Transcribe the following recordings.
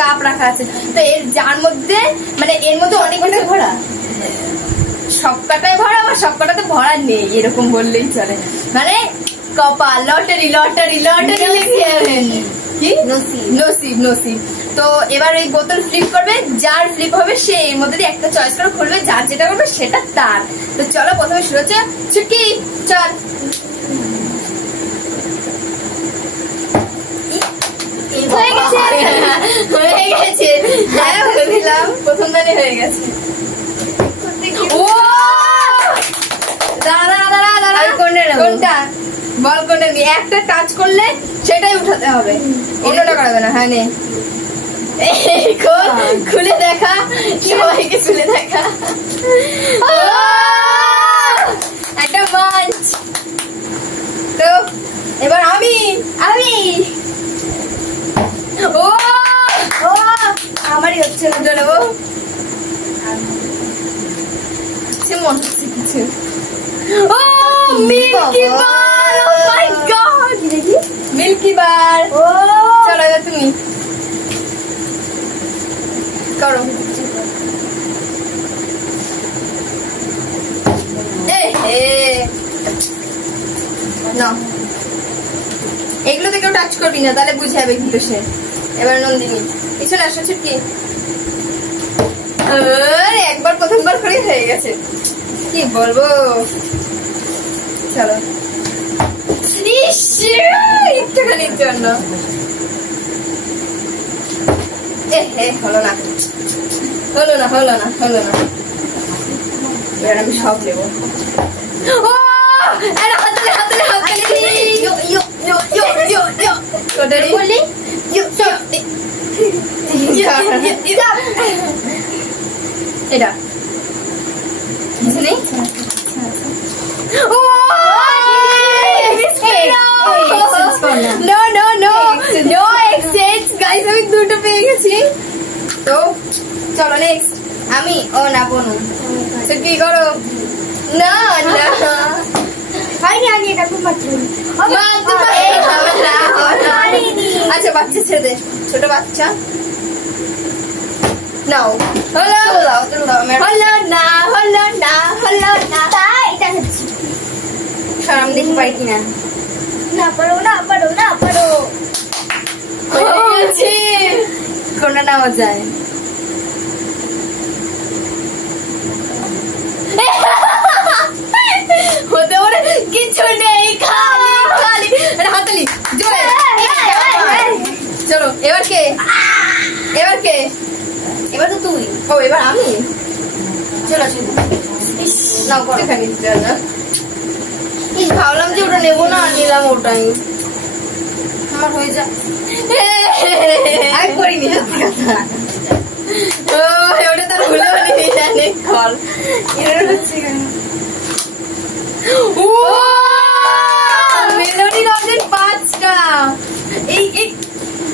Cup রাখা আছে। তো এর যার মধ্যে মানে এর মধ্যে অনেক কিছু ভরা, সবকটায় ভরা আবার সবকটাতে ভরা নেই, এরকম বললেই চলে। মানে কপাল, লটারি লটারি লটারি লিখে যাবেন। কি নসিব নসিব। তো এবার এই বোতল ফ্লিপ করবে, যার ফ্লিপ হবে সে এর মধ্যে দিয়ে একটা চয়েস করে খুলবে, যার যেটা করবে সেটা তার। তো চলো প্রথমে শুরু হচ্ছে, ছুটকি চল। হয়ে গেছে হয়ে গেছে, হ্যাঁ ভেবেছিলাম প্রথম দানে হয়ে গেছে। ও দাঁড়া দাঁড়া দাঁড়া, কোনটা বল, কোনটা নিয়ে একটা টাচ করলে সেটাই উঠাতে হবে, অন্যটা করাবে না। হ্যাঁ নে খুলে দেখা, সবাইকে খুলে দেখা। একটা মাছ। তো এবার আমি ও আমারই হচ্ছে না, চলো মনে হচ্ছে কিছু। ও মিল্কি বার, ও মাই গড, মিল্কি বার। ও চলো এবার তুমি করো। না এগুলোতে কেউ টাচ করবি না, তাহলে বুঝে যাবে কিন্তু সে। এবার নন্দিনী পিছনে আসো, ছুটকি। একবার প্রথমবার করে হয়ে গেছে, কি বলবো। চলো একটুখানির জন্য হলো না হলো না হলো না হলো না। এবার আমি সব নেবো। হাতলে হাতলে হাতলে এটা কিছু নেই। আমি দুটো পেয়ে গেছি। তো চলো নেক্সট আমি। ও না বোনো কি করো না না আচ্ছা বাচ্চা ছেড়ে দে, ছোট বাচ্চা নাও। হলো হলো না হলো না হলো না, এটা হচ্ছে আমি দেখতে পারি কিনা। না পারো না পারো না পারো, কোনটা নেওয়া যায়। হতে পারে কিছু নেই, খালি খালি হাতালি জোরে। চলো এবার কে, এবার কে, এবার তো তুই। ও এবার আমি, চলো নাও করো এখানে। ভাবলাম যে ওটা নেবো না, নিলাম ওটাই। আমার হয়ে যায়, আমি করিনি সত্যি কথা। ওটা তো ভুলেও নি জানে কল এর হচ্ছে কেন। মেলোডি রজের 5টা। এই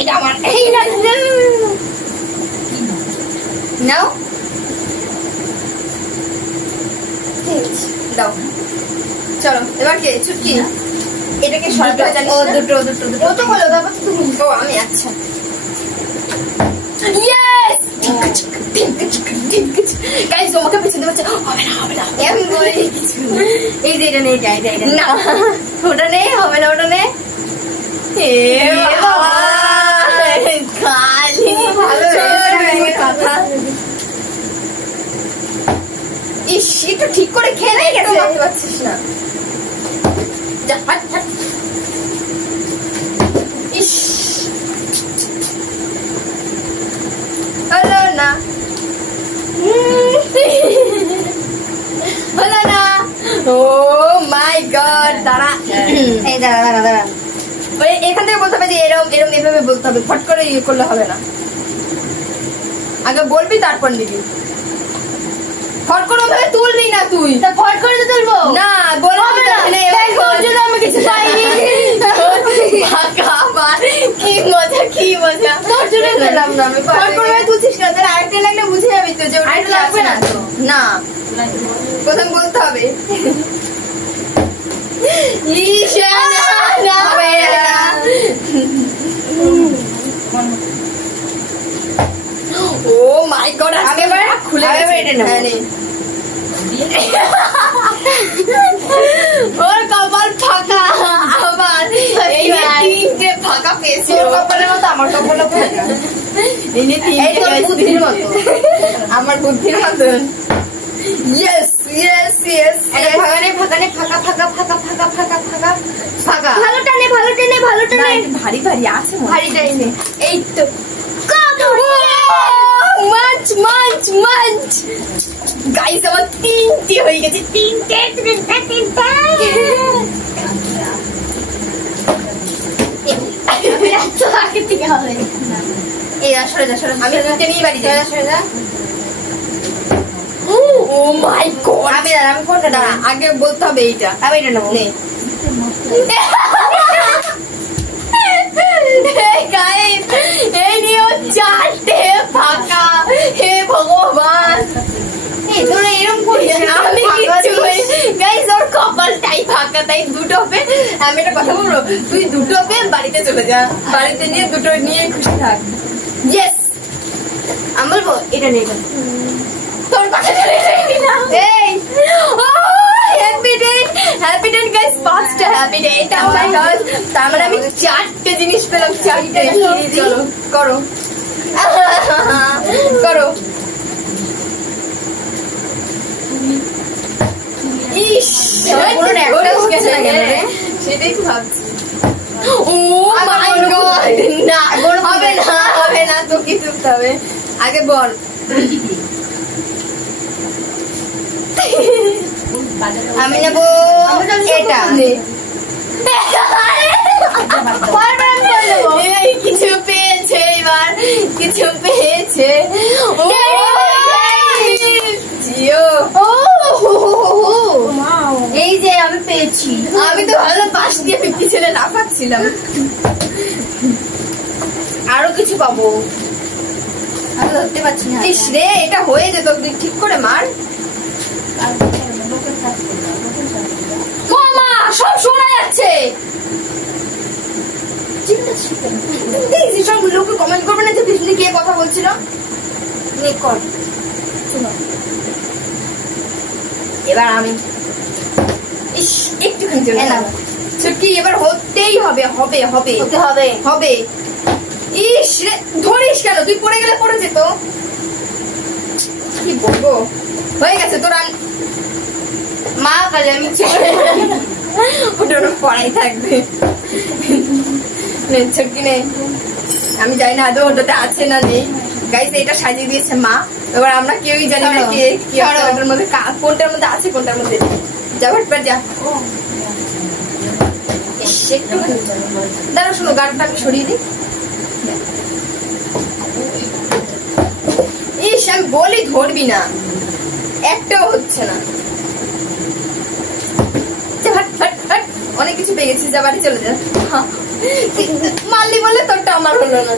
এটা আমার, এই নাও দাও। চলো এবার কে, ছুটকি। এটাকে সরাতে জানিস না? দুটো দুটো দুটো তো বলো, তারপর তুমি। ও আমি, আচ্ছা ইয়েস। গাইস তোমাকে পিছনে বাচ্চা হবে না হবে না আমি বলে কিছু। এই যে এটা নেই, এটা এটা না, ওটা নেই, হবে না ওটা নেই। এ বাবা খালি ভালো কথা। ইস একটু ঠিক করে খেলে গেছে, বুঝতে পারছিস না। যা হাট হাট। ইস হলো না হলো না। ও মাই গড, দাঁড়া এই দাঁড়া দাঁড়া দাঁড়া, এখান থেকে বলতে হবে যে এরম এরম এভাবে বলতে হবে, ফট করে ইয়ে করলে হবে না। আগে বলবি তারপর নিবি, ফট করে ওভাবে তুলবি না তুই। ফট করে তো তুলবো না, বলবি আমি কিছু পাইনি। কি মজা কি মজা, তোর জন্য পেলাম না আমি। ফট করে তুলছিস না, তাহলে আরেকটা লাইনে বুঝে যাবি তো যে ওটা লাগবে না। তো না প্রথম বলতে হবে ঈশানা। এটা নেব। ওর কপাল ফাঁকা, আবার এই যে তিনটে ফাঁকা পেয়েছে। তোর কপালের মতো আমার কপালও ফাঁকা। এই যে তিনটে এই তোর বুদ্ধির মতো। আমার বুদ্ধির মতন। Yes yes yes. ফাঁকা নেই, ফাঁকা নেই, ফাঁকা ফাঁকা ফাঁকা ফাঁকা ফাঁকা ফাঁকা ফাঁকা। ভালো টানে, ভালো টানে, ভালো টানে। ভারী ভারী আছে, ভারী টাইনে। এই তো মাছ মাছ মাছ। গাইস আমার তিনটে হয়ে গেছে, তিনটে তিনটে তিনটে। আগে থেকে হবে। এই সরে যা, সরে যা, আমি তিনটে নিয়ে বাড়ি যাই। সরে যা। ও মাই গড। আমি কোনটা দাঁড়া, আগে বলতে হবে এইটা। আমি এটা নেবো। নে। গাইস এই নিয়ে চারটে ফাঁকা। হে ভগবান, তোরা এরকম করিস না, আমি কিচ্ছু গাইস ওর কপালটাই ফাঁকা, তাই দুটো পে। আমি একটা কথা বলবো, তুই দুটো পে বাড়িতে চলে যা, বাড়িতে নিয়ে দুটো নিয়ে খুশি থাক। ইয়েস। আমি বলবো এটা নেই। তোর কথা চলে যাবি না। এই happy day, happy day guys, পাঁচটা হ্যাপি ডে। এটা আমার গড, তার মানে আমি চারটে জিনিস পেলাম, চারটে। চলো করো করো। ইস সেটাই তো ভাবছি। ও মাই গড, না হবে না, হবে না, তো কি তুলতে হবে আগে বল। আমি নেবো এটা। কিছু পেয়েছে এবার, কিছু পেয়েছে। এই যে আমি পেয়েছি। আমি তো ভালো পাশ দিয়ে পিছনে লাফাচ্ছিলাম। আরো কিছু পাবো, আমি ধরতে পারছি না। ইস রে, এটা হয়ে যেত, তুই ঠিক করে মার। মামা সব শোনা যাচ্ছে। সব লোকে কমেন্ট করবে না যে পিছনে গিয়ে কথা বলছিল। কর এবার আমি ইস একটুখানি জন্য ছুটকি, এবার হতেই হবে, হবে হবে হতে হবে হবে। ইস রে, ধরিস কেন, তুই পড়ে গেলে পড়ে যেত। কি বলবো, হয়ে গেছে তোর। মা কালে আমি ওটা ওর পড়াই থাকবে। ছুটকি নে, আমি জানি না আদৌ ওটাতে আছে না নেই। গাইস এটা সাজিয়ে দিয়েছে মা, এবার আমরা কেউই জানি না কে কি ওটার মধ্যে, কোনটার মধ্যে আছে কোনটার মধ্যে। যা ভাটপার যা। দাঁড়া শোনো, গানটা আমি সরিয়ে দিই। ইস আমি বলি ধরবি না, একটাও হচ্ছে না। অনেক কিছু পেয়ে গেছিস, যা বাড়ি চলে যা। মারলি বলে তোরটা আমার হলো না।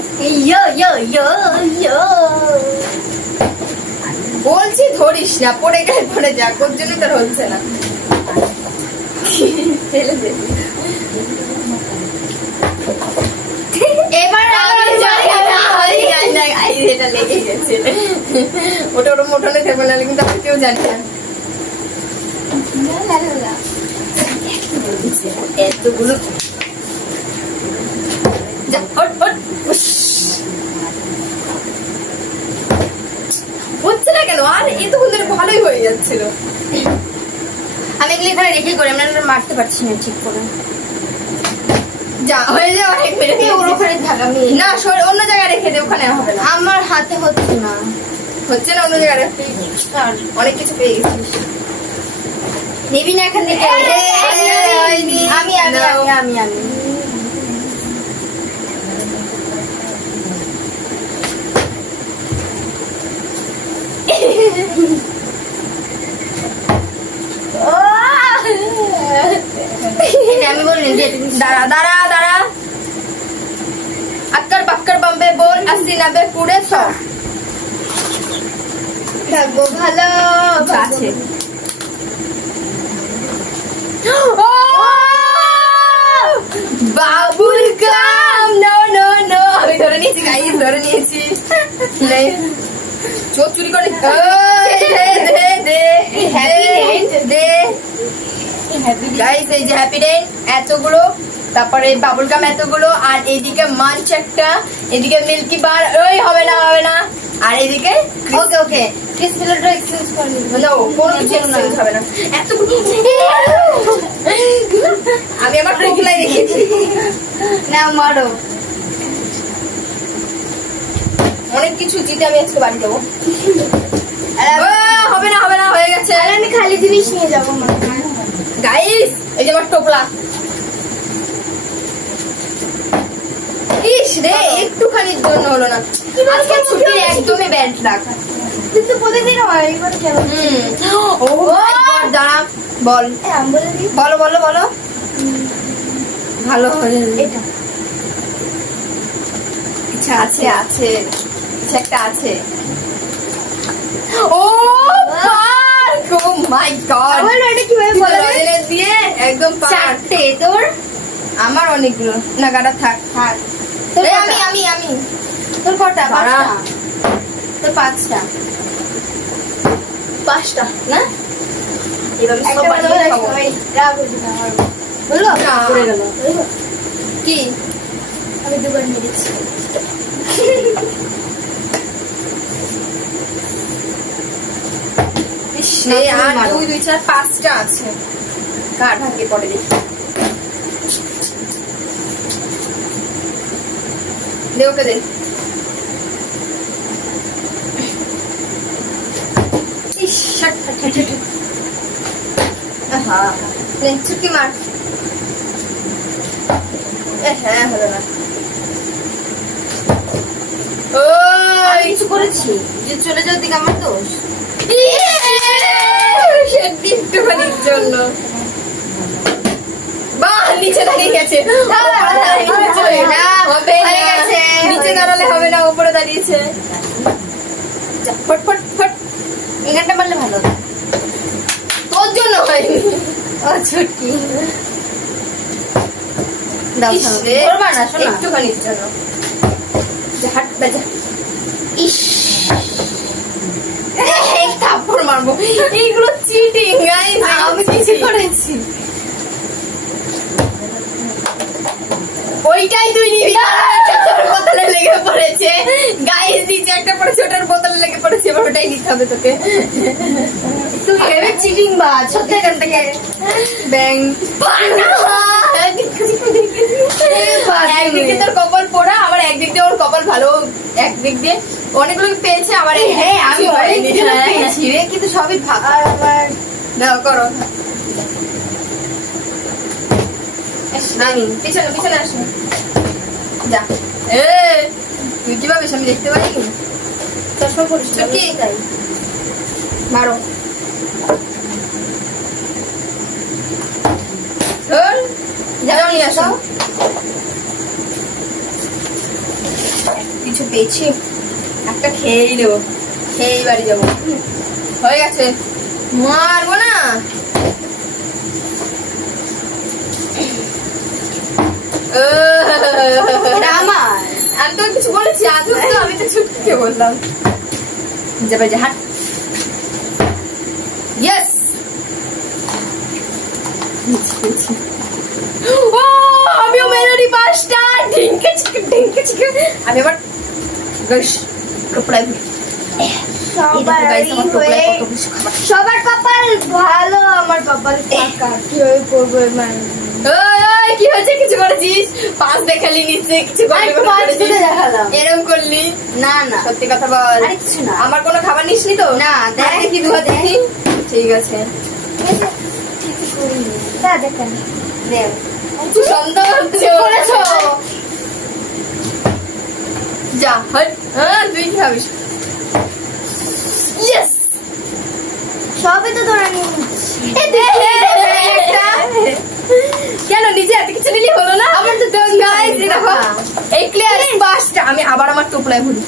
বলছি ধরিস না, পড়ে গেলে পড়ে যা, ওর জন্য তোর হচ্ছে না। ফেলে দে। এবার আমি জানি না, এটা লেগে গেছে। ওটা ওর মোটনে থেমে না, কিন্তু আমি কেউ জানি না। এতগুলো হচ্ছে না কেন? আর এতক্ষণ ধরে ভালোই হয়ে যাচ্ছিল। আমি এগুলো এখানে রেখে করে আমরা মারতে পারছি না ঠিক করে। যা হয়ে যায়, অনেক মেরে ওর ওখানে থাক, আমি না অন্য জায়গায় রেখে দে, ওখানে হবে না। আমার হাতে হচ্ছে না, হচ্ছে না, অন্য জায়গায় রেখে। অনেক কিছু পেয়ে গেছিস, নিবি না এখান থেকে। আমি আমি আমি আমি আমি আমি বলি দাঁড়া দাঁড়া দাঁড়া। আক্কর বাক্কর বম্বে বল, 80 90 পুরে 100। থাকবো ভালো আছে। বাবুল কাম, নো নো নো, আমি ধরে নিয়েছি গাইস, ধরে নিয়েছি। চোর চুরি করে গাইস এই যে হ্যাপি ডেন্ট এতগুলো, তারপরে বাবুল গাম এতগুলো, আর এইদিকে মাঞ্চ একটা, এদিকে মিল্কি বার, ওই হবে না আর এদিকে ওকে ওকে ক্রিসপিলটা এক্সচেঞ্জ করে নিব। নো কোনো কিছু এক্সচেঞ্জ হবে না, এতগুলো আমি আমার টোকলাই রেখেছি। না মারো, অনেক কিছু জিতে আমি আজকে বাড়ি যাবো। হবে না হয়ে গেছে। আর আমি খালি জিনিস নিয়ে যাবো গাইস এই যে আমার টোপলা। ইস রে একটুখানির জন্য হলো না, আজকে ছুটির একদমই ব্যাড লাগ। কিন্তু প্রতিদিন হয় এবার কেন? ও দাঁড়া বল, আমি বলে দিই বলো ভালো হয়ে এটা আচ্ছা আছে কিছু একটা আছে। ও পার্ক, ও মাই গড, আমার এটা কিভাবে বলা যায়? লজেন্স দিয়ে একদম চারটে তোর, আমার অনেকগুলো না গাড়া থাক। তোর এই কটা? আমি তোর কটা? দাঁড়া। 5টা। তোর 5টা। 5টা না, এভাবে একটা সব বলে বানিয়ে রাখো, খাবো। এই রাগ হচ্ছে না আমার। বললো? না। পড়ে গেল। বললো? কি আমি দুবার মেরেছি। সে আর 2 2 4 5টা আছে, কার ভাগ্যে পড়ে দেখি। দে ওকে দে। ইস শাট হ্যাঁ চুকি মার। হ্যাঁ হলো না। আমি কিছু করেছি যে চলে যাওয়ার দিকে আমার দোষ। একটুখানির জন্য বাহ নিচে দাঁড়িয়ে গেছে, নিচে দাঁড়ালে হবে না, উপরে দাঁড়িয়েছে। ফট এখানটা মারলে ভালো হতো। তোর জন্য হয়নি। ও ছুটকি ইস রে, করবা না শোনা। একটুখানির জন্য হাট বাজা। ইস থাপ্পড় মারবো, এইগুলো চিটিং গাইস। আমি কিছু করেছি। ওইটাই তুই নিবি, তোর বোতলে লেগে পড়েছে গাইস, নিচে একটা পড়েছে ওটার বোতলে লেগে পড়েছে, এবার ওটাই নিতে হবে তোকে। তুই ভেবে চিটিং বাজ সত্যি এখান থেকে ব্যাং একদিকে তোর কপাল পোড়া, আমার একদিক দিয়ে ওর কপাল ভালো, একদিক দিয়ে অনেকগুলো পেয়েছে, আবার হ্যাঁ আমি অনেকগুলো হ্যাঁ। পেয়েছি রে, কিন্তু সবই ফাঁকা। আর আমার দাও করো। পিছনে আসো যা। তুই কি ভাবিস আমি দেখতে পারি? চশমা পরিস কি মারো যাও নিয়ে আসো। কিছু পেয়েছি, একটা খেয়েই দেবো, খেয়েই বাড়ি যাবো। হয়ে গেছে, মারবো না। আমার আমি তো কিছু বলেছি আজ, আমি তো ছুটকে বললাম যাবে যে হাট। ইয়েস আমিও মেলোডি 5টা ঢিঙ্কে চিকে। আমি আবার কপড়ায় সবার কপাল ভালো, আমার কপাল ফাঁকা। কিভাবে করবো মানে কি হয়েছে, কিছু করেছিস? 5 দেখালি নিচে কিছু দেখালাম, এরকম করলি না না সত্যি কথা বল। আরে কিছু না, আমার কোনো খাবার নিসনি তো? না দেখ দেখি দুয়া দেখি। ঠিক আছে দেখেন দেখ সুন্দর করেছো। যা হট। তুই কি ভাবিস? ইয়েস সবই তো তোরা নিয়ে নিচ্ছি। কেন নিজে এত কিছু নিলি হলো না? আমার তো গাইস দেখো এই ক্লিয়ার 5টা। আমি আবার আমার টোপলায় ভরি।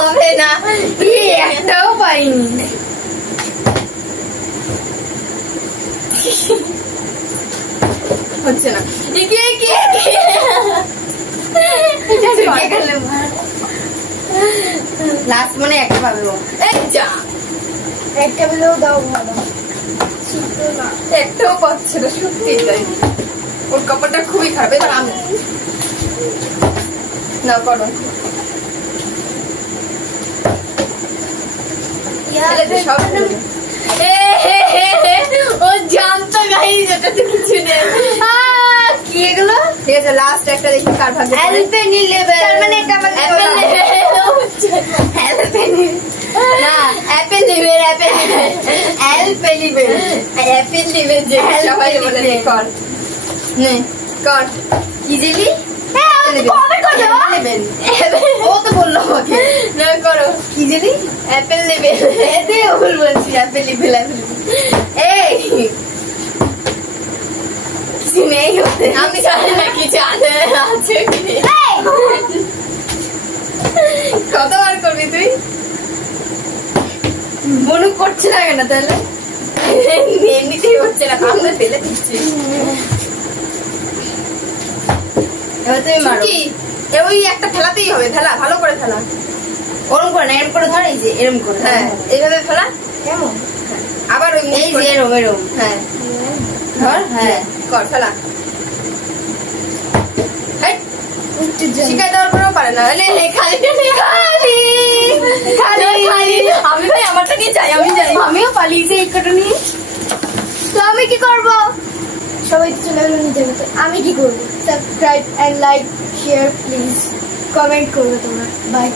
হবে না, একটাও পাইনি। হচ্ছে না। গেলে লাস্ট মনে একটা পাবে ও। এই যা, একটা বেলেও দাও ভালো ছিল না। একটাও পাচ্ছে না, সত্যি তাই। ওর কাপড়টা খুবই খারাপ। এবার আমি না করো, ফেলে দে সব ফেলে দে। ও জানতো গাইস এটা তো কিছু নেই। কি এগুলো? ঠিক আছে, লাস্ট একটা দেখি কার ভাগ্যে পড়ে। অ্যালপেনিলেবেল। তার মানে এটা আমাকে অ্যাপেল না, অ্যাপেল লিভের, অ্যাপেল লিভের, অ্যালপেনিলেবেল। অ্যাপেল লিভের যে সবাই বলে নে, কর নে কর ইজিলি কবে করো? ও তো বললো আমাকে না করো ইজিলি অ্যাপেল লিভের। এতে ভুল বলছি অ্যাপেনিলেবেল এই কিছু নেই ওতে। আমি জানি না কিছু আছে আছে কি নেই। কতবার করবি তুই? মনে করছে না কেন তাহলে? এমনিতেই হচ্ছে না, আমরা ফেলে দিচ্ছি। এবার তুমি মারো। কি ওই একটা ফেলাতেই হবে, ফেলা ভালো করে ফেলা। ওরম করে না, এরম করে ধর, এই যে এরম করে। হ্যাঁ এইভাবে ফেলা, কেমন আবার ওই মুখ এই যে করে- এরম এরম হ্যাঁ ধর। হ্যাঁ কর ফেলা। হেই, উত্তেজনা শিখাই দেওয়ার পরেও পারে না। নে, নে, খালি খালি খালি খালি। আমি ভাই আমারটা নিয়ে যাই, আমি যাই। আমিও পালিয়েছি এই কটা নিয়ে। তো আমি কি করব? সবাই তো চলে গেলো নিজের মতো। আমি কি করবো? Subscribe and like share please, comment করবে তোমরা। বাই।